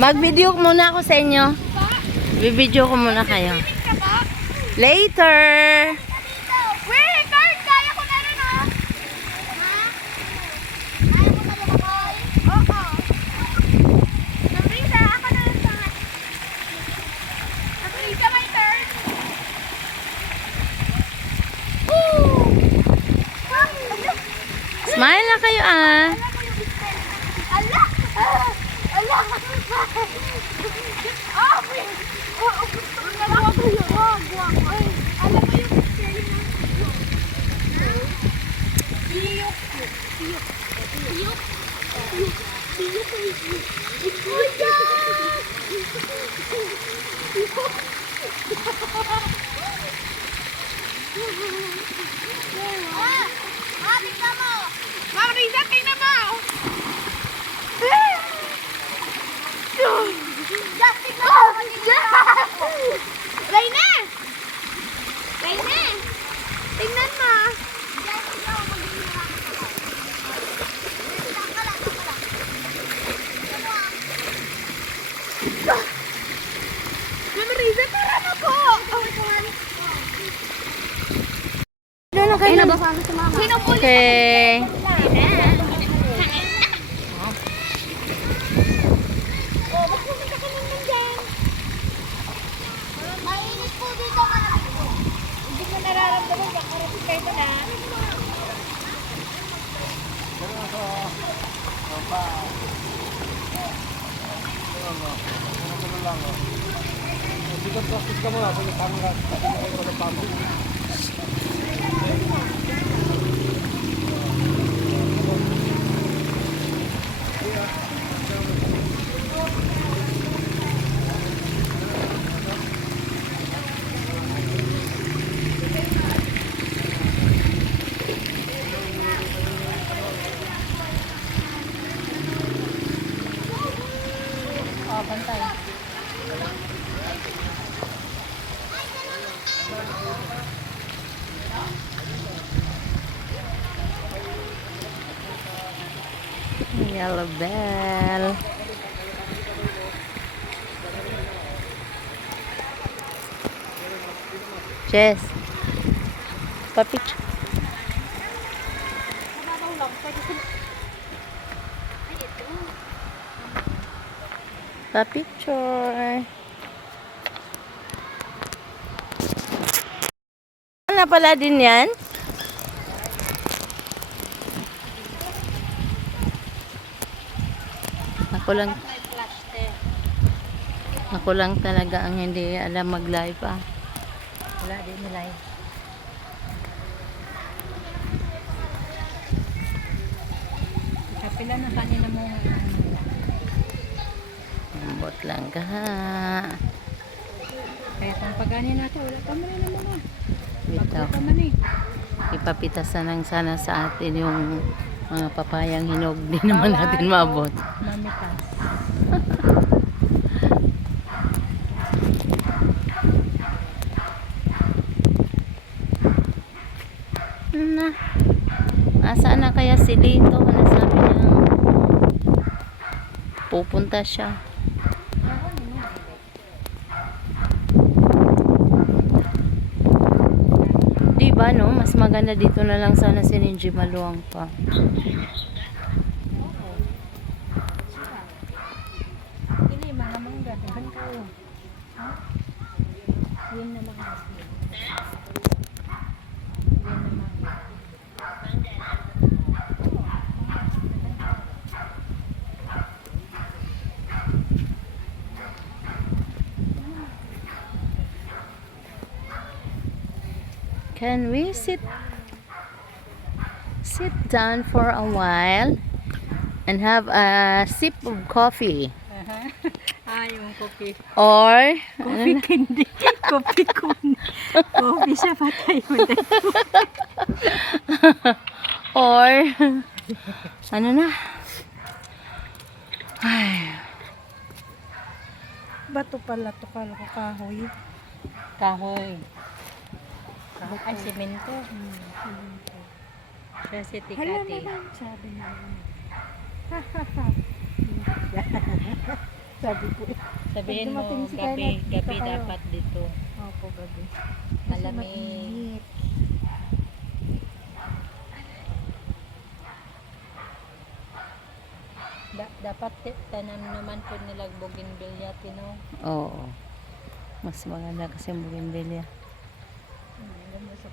Mag-video muna ako sa inyo. Bibidyo ko muna kayo. Later! Wait, card! Kaya ko na rin, ha? Ha? Kaya ko na lumakay? Oo. Sabrina, ako na rin sa... Sabrina, my turn! Woo! Smile na kayo ah. Ala! Ala! Ah, wait! Oo, gusto ko na lang ako yun. Wag. Ay, alam mo yung picture yun. Siyok. Tingnan mo! Ma'am Riza, tingnan mo! Justin na! Reyna! Tingnan mo! Ma'am Riza, tara na po! Doon na kayo. Sino po? Okay. Magpupunta ka naman dyan. Mainit po dito ka na. Hindi mo nararamdaman ba? Karapit kayo na. Yellow bell. Jess. Papicture. Papicture. Ano pala din yan? Ako lang talaga ang hindi alam mag-live ah. Wala din na live. Kapila na kanina mo. Ambot lang ka. Kaya kung pagani natin, wala pa man naman ah. Bitaw. Wala pa man eh. Ipapitasan lang sana sa atin yung mga papayang hinog. Di naman natin maabot. Mamitas. Na. Nasaan na kaya si Lito? Nasabi niya pupunta siya. Diba no? Mas maganda dito na lang sana si Ninji maluwang pa. Ini mga mangga. Dahan kayo. Yun na mga. Can we sit down for a while and have a sip of coffee? Yung kopi. Or Kopi hindi. Kopi kun. Kopi siya patay mo. or ano na? Ay, Bato pala to kala ko kahoy. kahoy. Ay, simento. Siya si Tikati. Sabi niya. Sabi ko eh. Sabihin Pag mo, dumating si gabi, Kenneth, dito gabi kayo. dapat dito. Opo, gabi. Malamig. Mainit. Dapat tanam naman po nilag bougainvillea, Tino. Oo. Mas maganda kasi bougainvillea. Alam mo sa